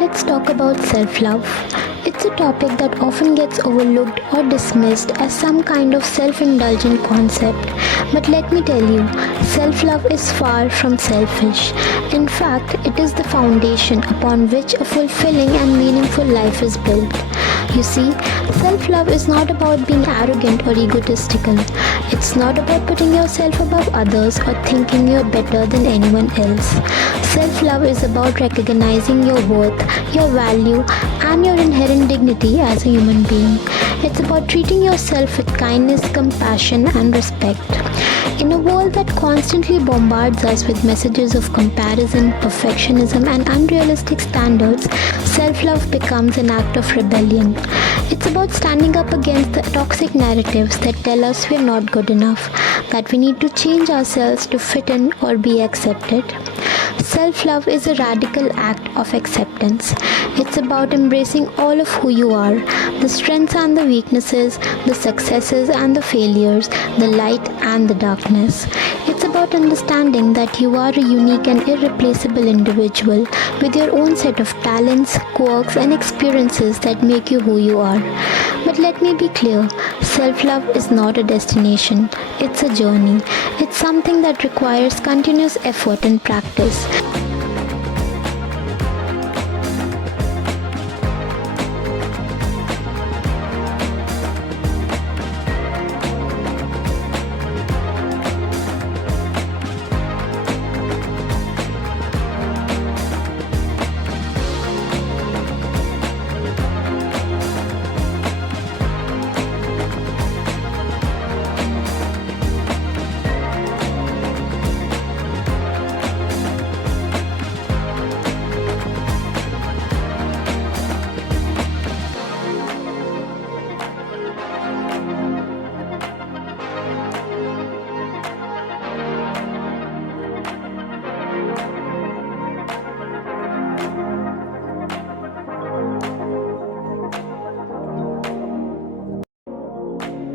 Let's talk about self love. It's a topic that often gets overlooked or dismissed as some kind of self indulgent concept. But let me tell you, self love is far from selfish. In fact, it is the foundation upon which a fulfilling and meaningful life is built. You see, self love is not about being arrogant or egotistical. It's not about putting yourself above others or thinking you're better than anyone else. Self love is about recognizing your worth, your value, and your inherent dignity as a human being. It's about treating yourself with kindness, compassion, and respect. In a world that constantly bombards us with messages of comparison, perfectionism, and unrealistic standards, self-love becomes an act of rebellion. It's about standing up against the toxic narratives that tell us we're not good enough, that we need to change ourselves to fit in or be accepted. Self-love is a radical act of acceptance. It's about embracing all of who you are, the strengths and the weaknesses, the successes and the failures, the light and the darkness. It's about understanding that you are a unique and irreplaceable individual with your own set of talents, quirks, and experiences that make you who you are. But let me be clear, self-love is not a destination, it's a journey. It's something that requires continuous effort and practice.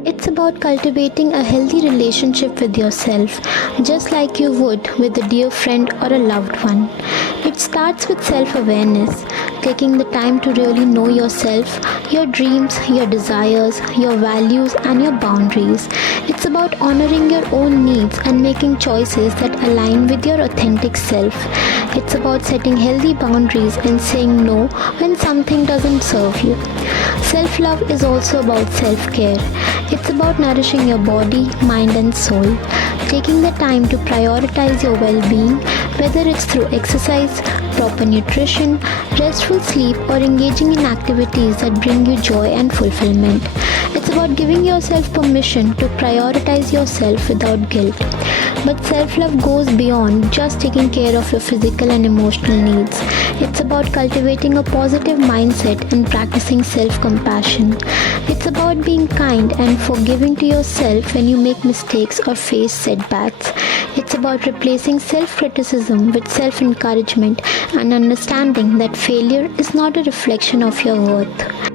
It's about cultivating a healthy relationship with yourself, just like you would with a dear friend or a loved one. It starts with self-awareness, taking the time to really know yourself, your dreams, your desires, your values, and your boundaries. It's about honoring your own needs and making choices that align with your authentic self. It's about setting healthy boundaries and saying no when something doesn't serve you. Self-love is also about self-care. It's about nourishing your body, mind, and soul. Taking the time to prioritize your well-being, whether it's through exercise, proper nutrition, restful sleep, or engaging in activities that bring you joy and fulfillment. It's about giving yourself permission to prioritize yourself without guilt. But self-love goes beyond just taking care of your physical and emotional needs. It's about cultivating a positive mindset and practicing self-compassion. It's about being kind and forgiving to yourself when you make mistakes or face setbacks. It's about replacing self-criticism with self-encouragement and understanding that failure is not a reflection of your worth.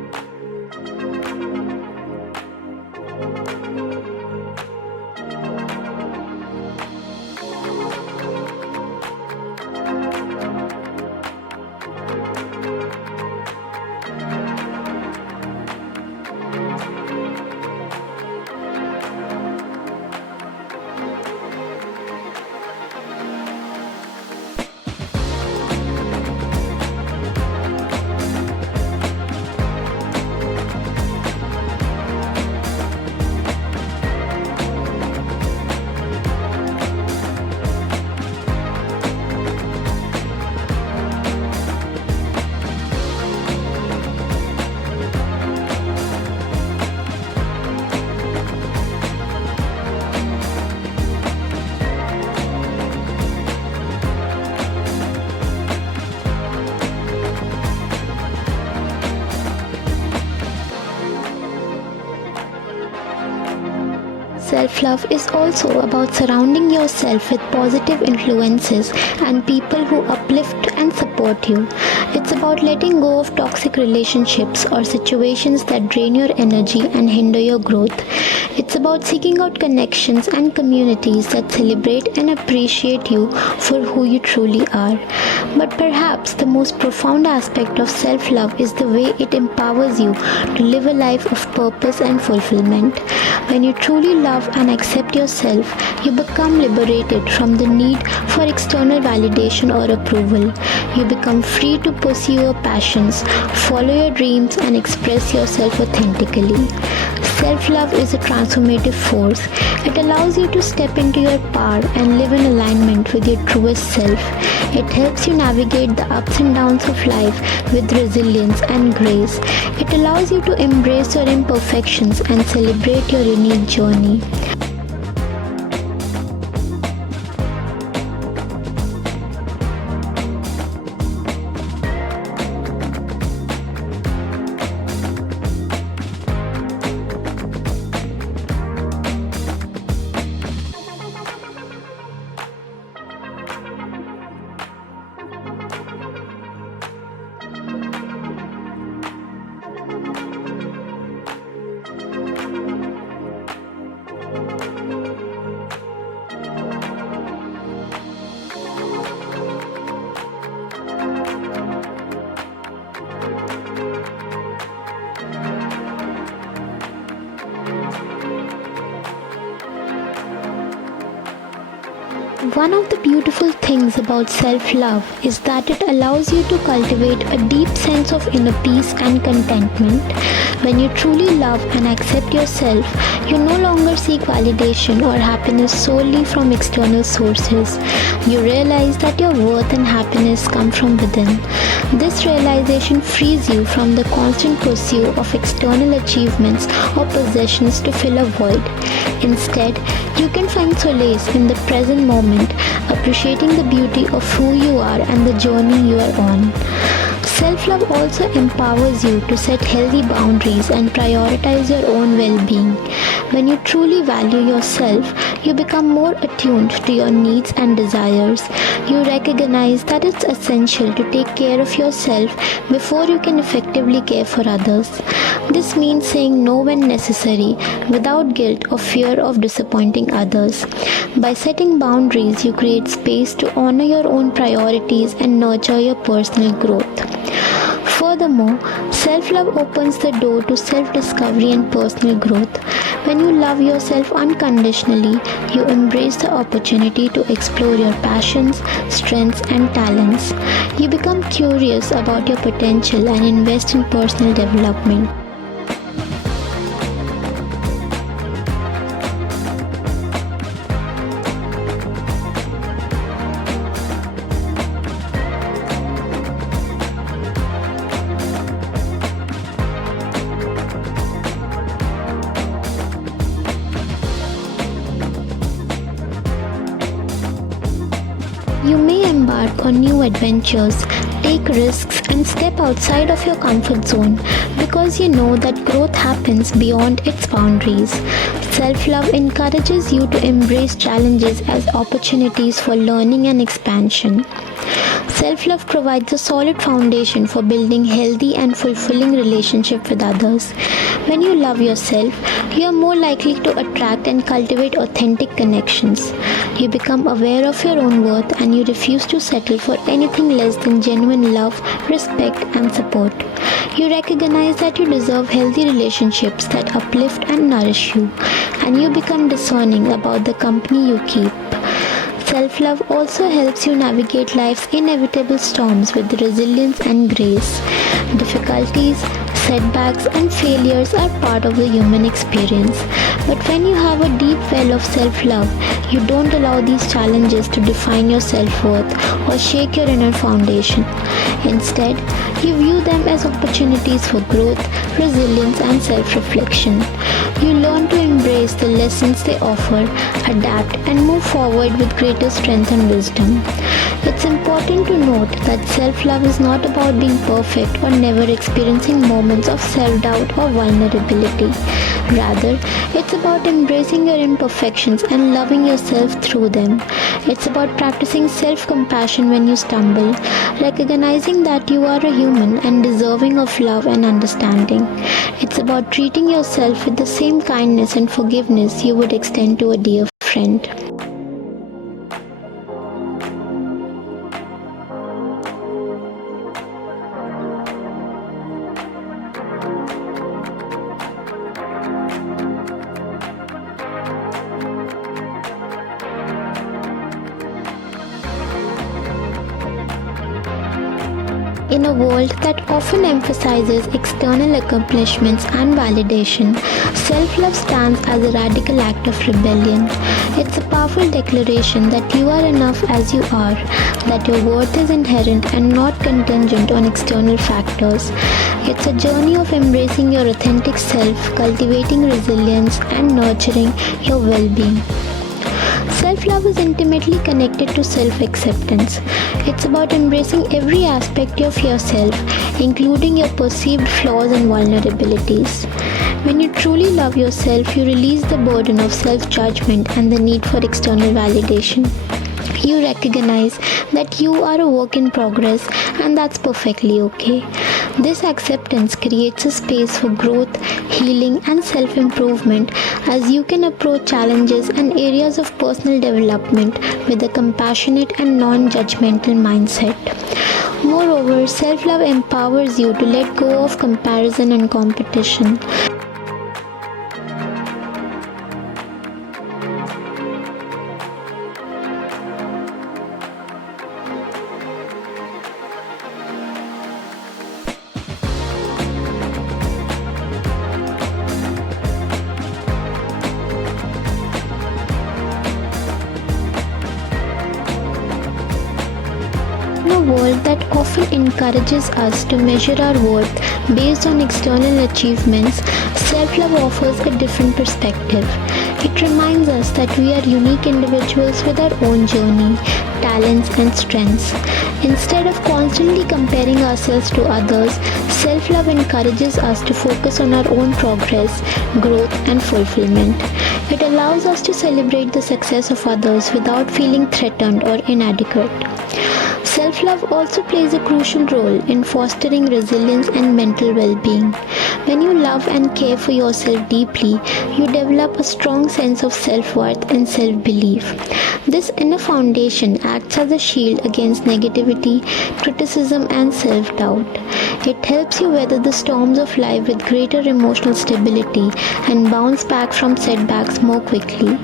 Self-love is also about surrounding yourself with positive influences and people who uplift and support you. It's about letting go of toxic relationships or situations that drain your energy and hinder your growth. It's about seeking out connections and communities that celebrate and appreciate you for who you truly are. But perhaps the most profound aspect of self-love is the way it empowers you to live a life of purpose and fulfillment. When you truly love and accept yourself, you become liberated from the need for external validation or approval. You become free to pursue your passions, follow your dreams, and express yourself authentically. Self-love is a transformative force. It allows you to step into your power and live in alignment with your truest self. It helps you navigate the ups and downs of life with resilience and grace. It allows you to embrace your imperfections and celebrate your unique journey. One of the beautiful things about self-love is that it allows you to cultivate a deep sense of inner peace and contentment. When you truly love and accept yourself, you no longer seek validation or happiness solely from external sources. You realize that your worth and happiness come from within. This realization frees you from the constant pursuit of external achievements or possessions to fill a void. Instead, you can find solace in the present moment, appreciating the beauty of who you are and the journey you are on. Self-love also empowers you to set healthy boundaries and prioritize your own well-being. When you truly value yourself, you become more attuned to your needs and desires. You recognize that it's essential to take care of yourself before you can effectively care for others. This means saying no when necessary, without guilt or fear of disappointing others. By setting boundaries, you create space to honor your own priorities and nurture your personal growth. Furthermore, self-love opens the door to self-discovery and personal growth. When you love yourself unconditionally, you embrace the opportunity to explore your passions, strengths, and talents. You become curious about your potential and invest in personal development. You may embark on new adventures, take risks, and step outside of your comfort zone because you know that growth happens beyond its boundaries. Self-love encourages you to embrace challenges as opportunities for learning and expansion. Self-love provides a solid foundation for building healthy and fulfilling relationships with others. When you love yourself, you are more likely to attract and cultivate authentic connections. You become aware of your own worth and you refuse to settle for anything less than genuine love, respect, and support. You recognize that you deserve healthy relationships that uplift and nourish you, and you become discerning about the company you keep. Self-love also helps you navigate life's inevitable storms with resilience and grace. Difficulties, setbacks, and failures are part of the human experience. But when you have a deep well of self-love, you don't allow these challenges to define your self-worth or shake your inner foundation. Instead, you view them as opportunities for growth, resilience, and self-reflection. You learn to embrace the lessons they offer, adapt, and move forward with greater strength and wisdom. It's important to note that self-love is not about being perfect or never experiencing moments of self-doubt or vulnerability. Rather, it's about embracing your imperfections and loving yourself through them. It's about practicing self-compassion when you stumble, recognizing that you are a human and deserving of love and understanding. It's about treating yourself with the same kindness and forgiveness you would extend to a dear friend. In a world that often emphasizes external accomplishments and validation, self-love stands as a radical act of rebellion. It's a powerful declaration that you are enough as you are, that your worth is inherent and not contingent on external factors. It's a journey of embracing your authentic self, cultivating resilience, and nurturing your well-being. Self-love is intimately connected to self-acceptance. It's about embracing every aspect of yourself, including your perceived flaws and vulnerabilities. When you truly love yourself, you release the burden of self-judgment and the need for external validation. You recognize that you are a work in progress, and that's perfectly okay. This acceptance creates a space for growth, healing, and self-improvement as you can approach challenges and areas of personal development with a compassionate and non-judgmental mindset. Moreover, self-love empowers you to let go of comparison and competition. In a world that often encourages us to measure our worth based on external achievements, self-love offers a different perspective. It reminds us that we are unique individuals with our own journey, talents, and strengths. Instead of constantly comparing ourselves to others, self-love encourages us to focus on our own progress, growth, and fulfillment. It allows us to celebrate the success of others without feeling threatened or inadequate. Self-love also plays a crucial role in fostering resilience and mental well-being. When you love and care for yourself deeply, you develop a strong sense of self-worth and self-belief. This inner foundation acts as a shield against negativity, criticism, and self-doubt. It helps you weather the storms of life with greater emotional stability and bounce back from setbacks more quickly.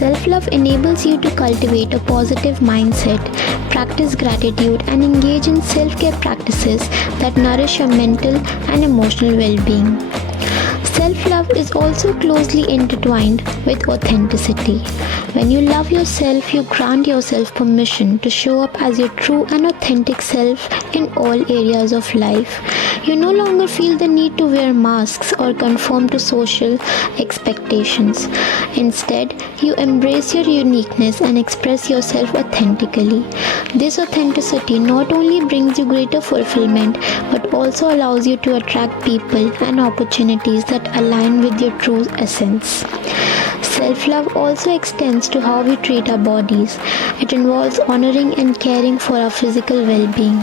Self-love enables you to cultivate a positive mindset, practice gratitude, and engage in self-care practices that nourish your mental and emotional well-being. Self-love is also closely intertwined with authenticity. When you love yourself, you grant yourself permission to show up as your true and authentic self in all areas of life. You no longer feel the need to wear masks or conform to social expectations. Instead, you embrace your uniqueness and express yourself authentically. This authenticity not only brings you greater fulfillment but also allows you to attract people and opportunities that align with your true essence. Self-love also extends to how we treat our bodies. It involves honoring and caring for our physical well-being.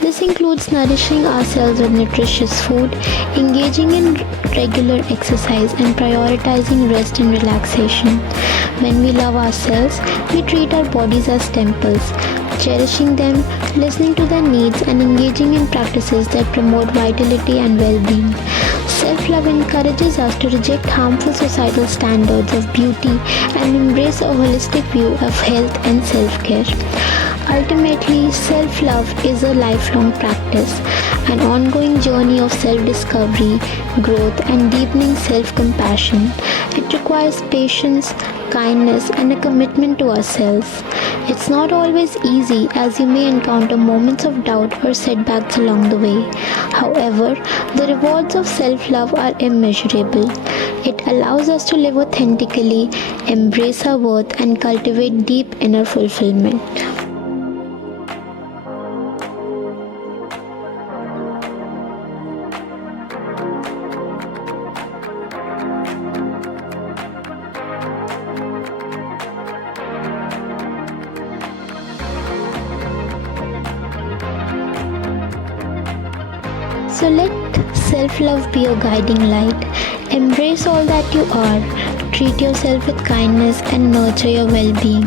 This includes nourishing ourselves with nutritious food, engaging in regular exercise, and prioritizing rest and relaxation. When we love ourselves, we treat our bodies as temples, cherishing them, listening to their needs, and engaging in practices that promote vitality and well-being. Self-love encourages us to reject harmful societal standards of beauty and embrace a holistic view of health and self-care. Ultimately, self-love is a lifelong practice, an ongoing journey of self-discovery, growth, and deepening self-compassion. It requires patience, kindness, and a commitment to ourselves. It's not always easy, as you may encounter moments of doubt or setbacks along the way. However, the rewards of self-love are immeasurable. It allows us to live authentically, embrace our worth, and cultivate deep inner fulfillment. So let self love be your guiding light. Embrace all that you are. Treat yourself with kindness and nurture your well being.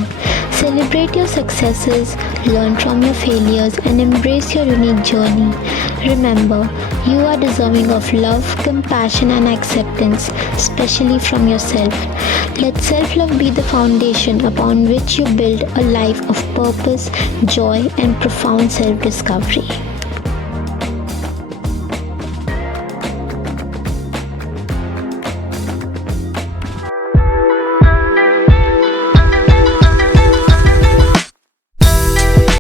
Celebrate your successes, learn from your failures, and embrace your unique journey. Remember, you are deserving of love, compassion, and acceptance, especially from yourself. Let self love be the foundation upon which you build a life of purpose, joy, and profound self discovery.